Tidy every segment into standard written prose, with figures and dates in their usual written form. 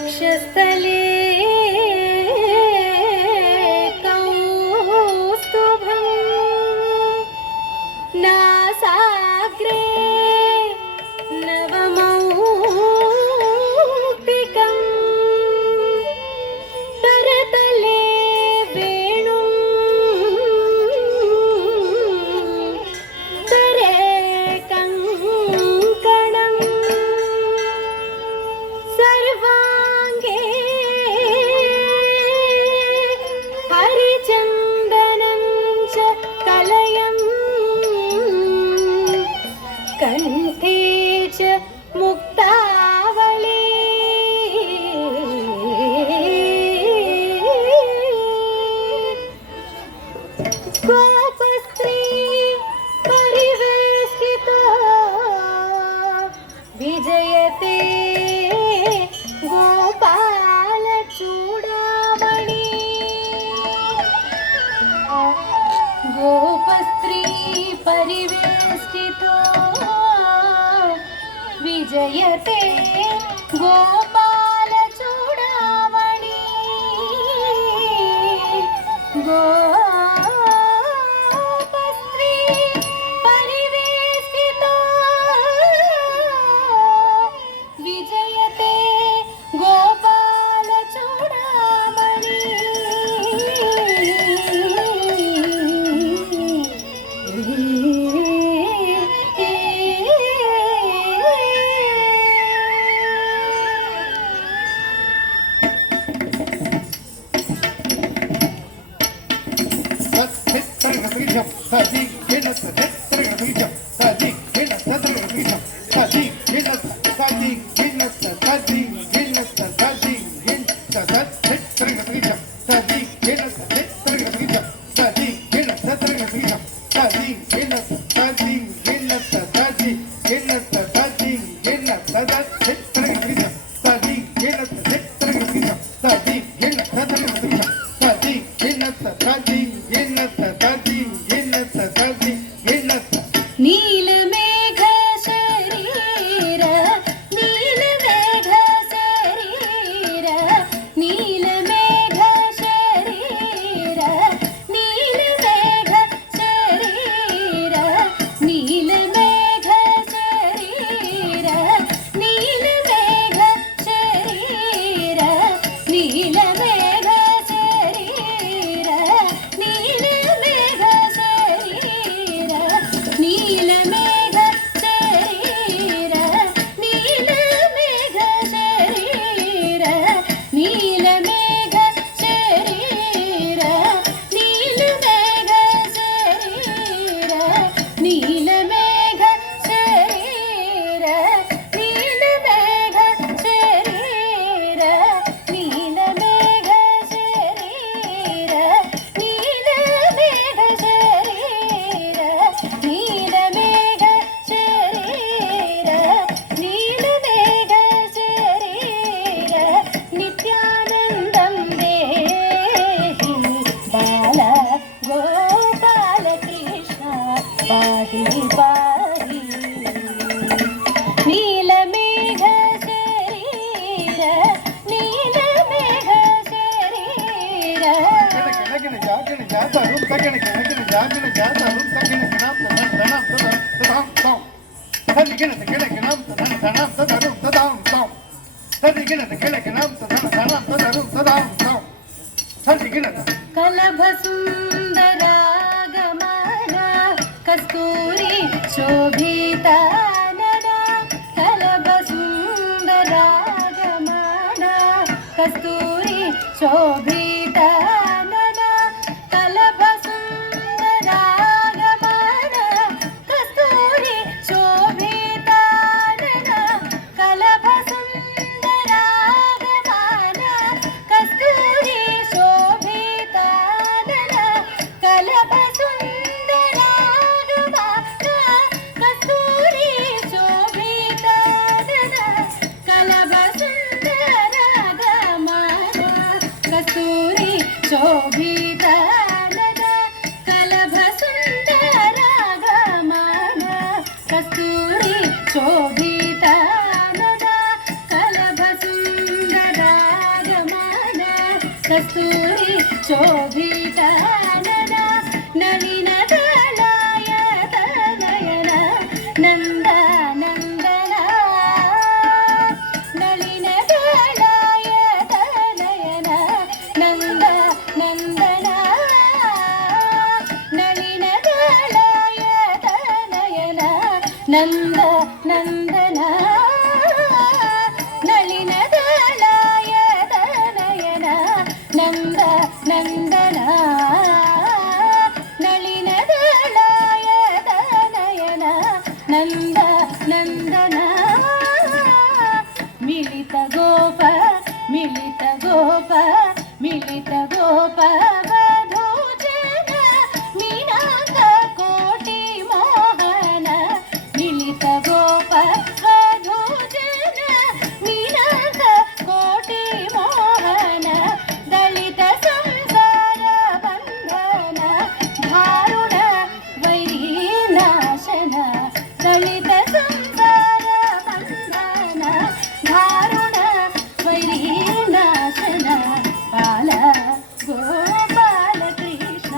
वक्षस्थले कौस्तुभं नासाग्रे नवमौक्तिकं करतले वेणुं करे कंकणं सर्वांगे हरिचन्दनं च कलयं कण्ठे च मुक्तावली गोपस्त्री परिवेष्टितो विजयते गोपालचूडामणि गोपस्त्री परिवेष्टितो विजयते गोपालचूडामणि गोपस्त्री परिवेष्टितो विजयते गोपालचूडामणि नीलमेघ शरीर नीलमेघ शरीर नीलमेघ शरीर नीलमेघ शरीर नीलमेघ शरीर नीलमेघ शरीर नीलमेघ शरीर नीलमेघ शरीर नीलमेघ शरीर नीलमेघ शरीर नीलमेघ शरीर नीलमेघ शरीर नीलमेघ शरीर नीलमेघ शरीर नीलमेघ शरीर नीलमेघ शरीर नीलमेघ शरीर नीलमेघ शरीर नित्यानन्दं देहि बाल गोपाल कृष्ण पाहि पाहि नीलमेघ शरीर नीलमेघ शरीर ಕಲಭಸುಂದರಾಗಮನ ಕಸ್ತೂರಿ ಶೋಭಿತಾನನ ಕಲಭಸುಂದರಾಗಮನ ಕಸ್ತೂರಿ ಶೋಭಿತಾನನ ಕಲಭಸುಂದರಾಗಮನ ಕಸ್ತೂರಿ ಶೋಭಿತಾನನ ಕಲಭಸುಂದರಾಗಮನ ಕಸ್ತೂರಿ ಶೋಭಿತಾನನ ಕಲಭಸುಂದರಾಗಮನ ಕಸ್ತೂರಿ ಶೋಭಿತಾನನ ಕಲಭಸುಂದರಾಗಮನ ಕಸ್ತೂರಿ ಶೋಭಿತಾನನ ಕಲಭಸುಂದರಾಗಮನ ಕಸ್ತೂರಿ ಶೋಭಿತಾನನ ಕಲಭಸುಂದರಾಗಮನ ಕಸ್ತೂರಿ ಶೋಭಿತಾನನ ನಳಿನದಲಾಯತ ನಯನ ನಂದ ನಂದನ ನಳಿನದಲಾಯತ ನಯನ ನಂದ ನಂದನ ನಳಿನದಲಾಯತ ನಯನ ನಂದ ನಂದನ ನಳಿನದಲಾಯತ ನಯನ ನಂದ ನಂದನ ನಳಿನದಲಾಯತ ನಯನ ನಂದ ನಂದನ ಮಿಲಿತ ಗೋಪ ಮಿಲಿತ ಗೋಪ ಮಿಲಿತ ಗೋಪ ವಧೂಜನ ಮೀನಾಕ ಕೋಟಿ ಮೋಹನ ಮಿಲಿತ ಗೋಪ ವಧೂಜನ ಮೀನಾಕ ಕೋಟಿ ಮೋಹನ ದಲಿತ ಸಂಸಾರ ಬಂಧನ ಧಾರುಣ ವೈರಿ ನಾಶನ ದಲಿತ ಸಂಸಾರ ಬಂಧನ ಧಾರುಣ ವೈರಿ ನಾಶನ ಬಾಲ ಗೋಪಾಲ ಕೃಷ್ಣ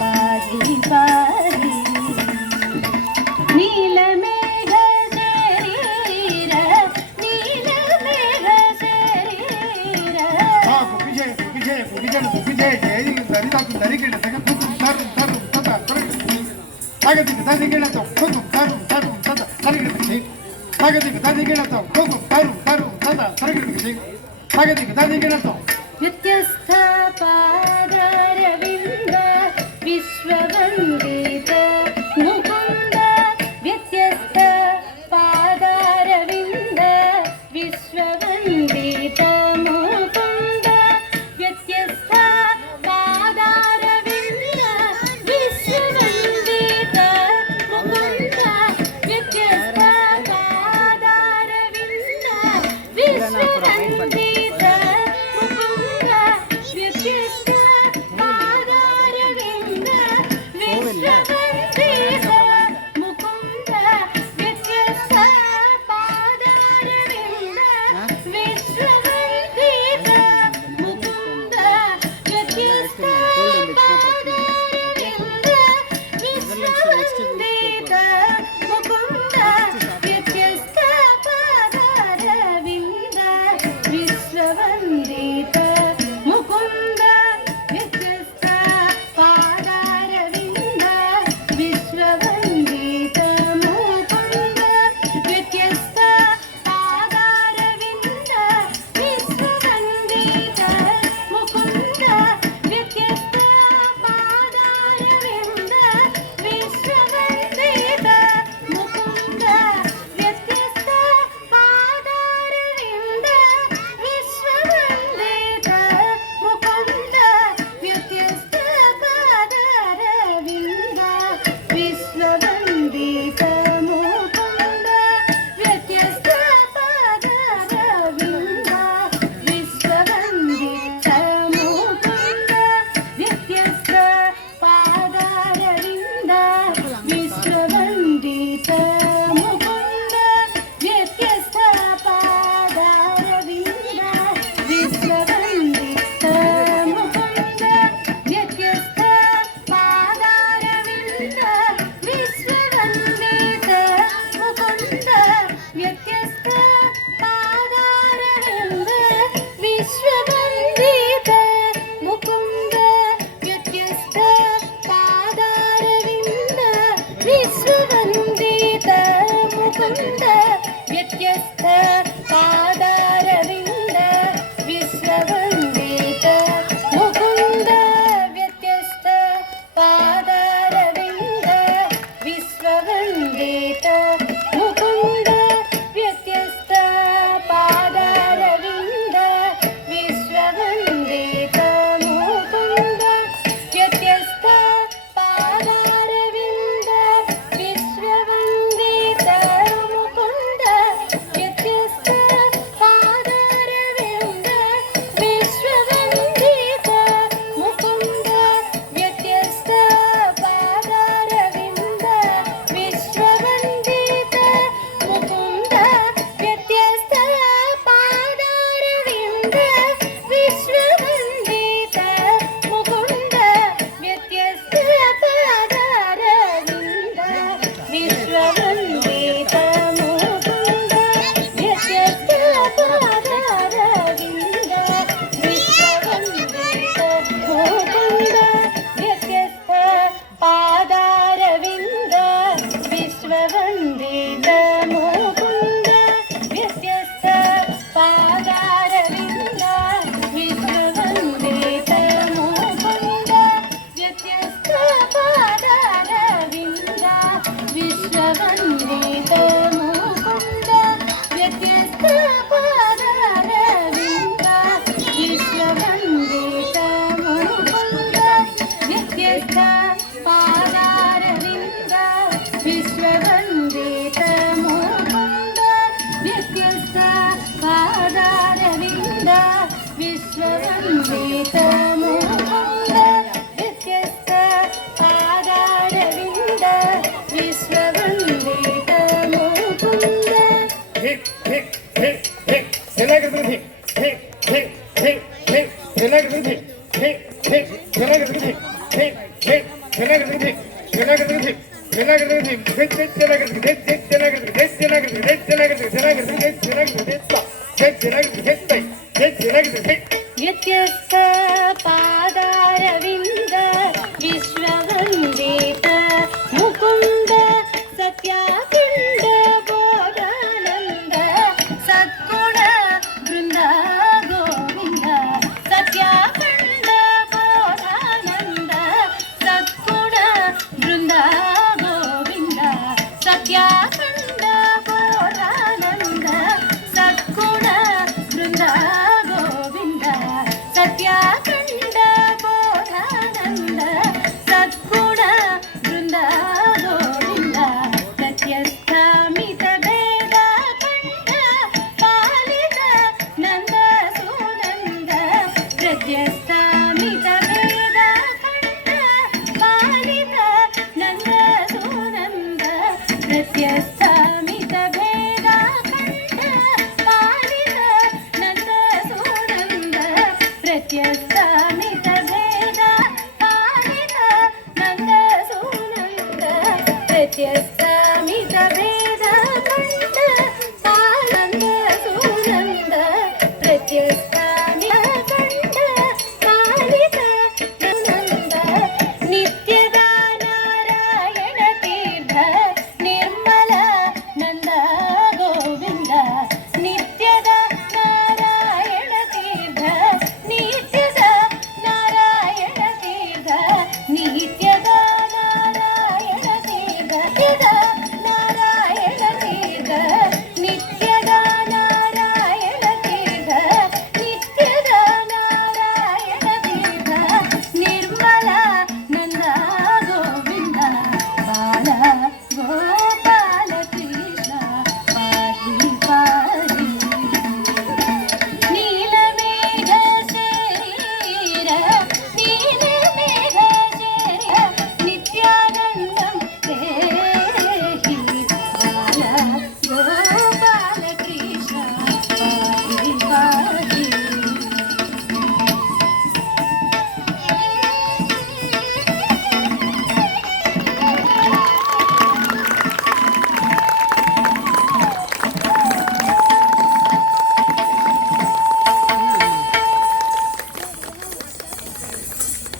ಪಾರಿ ಪಾರಿ ನೀಲಮೇಘ ಶರೀರ ನೀಲಮೇಘ ಶರೀರ ವ್ಯತ್ಯಸ್ಥ ಪಾದಾರವಿಂದ ವಿಶ್ವವಂದಿತ ಮುಕುಂದ ವ್ಯತ್ಯಸ್ಥ ಪಾದಾರವಿಂದ ವಿಶ್ವವಂದಿತ ಮುಕುಂದ ವ್ಯತ್ಯಸ್ಥ ಪಾದಾರವಿಂದ ವಿಶ್ವವಂದಿತ ಮುಕುಂದ ವ್ಯತ್ಯಸ್ಥ ಪಾದಾರವಿಂದ ವಿಶ್ವವಂದಿತ ಮುಕುಂದ ವ್ಯತ್ಯಸ್ಥ ಪಾದಾರವಿಂದ ವಿಶ್ವವಂದಿತ ಮುಕುಂದ ವ್ಯತ್ಯಸ್ಥ ಪಾದಾರವಿಂದ ವಿಶ್ವವಂದಿತ ಮುಕುಂದ ವ್ಯತ್ಯಸ್ಥ ಪಾದಾರವಿಂದ ವಿಶ್ವವಂದಿತ ಮುಕುಂದ ವ್ಯತ್ಯಸ್ಥ ಪಾದಾರವಿಂದ ವಿಶ್ವ ಪಾದಾರವಿಂದ ವಿಶ್ವವಂದಿತ ಮುಕುಂದ ವ್ಯತ್ಯಸ್ತ ಪಾದಾರವಿಂದ ವಿಶ್ವವಂದಿತ ಮುಕುಂದ ವ್ಯತ್ಯಸ್ತ ಪಾದಾರವಿಂದ ವಿಶ್ವವಂದಿತ ಮುಕುಂದ ವ್ಯತ್ಯಸ್ತ ಪಾದಾರವಿಂದ ವಿಶ್ವವಂದಿತ ಮುಕುಂದ ವ್ಯತ್ಯಸ್ತ ಪಾದಾರವಿಂದ ವಿಶ್ವವಂದಿತ ಮುಕುಂದ ವ್ಯತ್ಯಸ್ತ ಪಾದಾರವಿಂದ ವಿಶ್ವವಂದಿತ ಮುಕುಂದ. ಚೆನ್ನಾಗಿರ್ತದೆ ಚೆನ್ನಾಗಿರ್ತದೆ ಚೆನ್ನಾಗಿರ್ತದೆ ಚೆನ್ನಾಗಿರ್ತದೆ ಚೆನ್ನಾಗಿರ್ತದೆ ವ್ಯತ್ಯಸ್ತ ಪಾದಾರವಿಂದ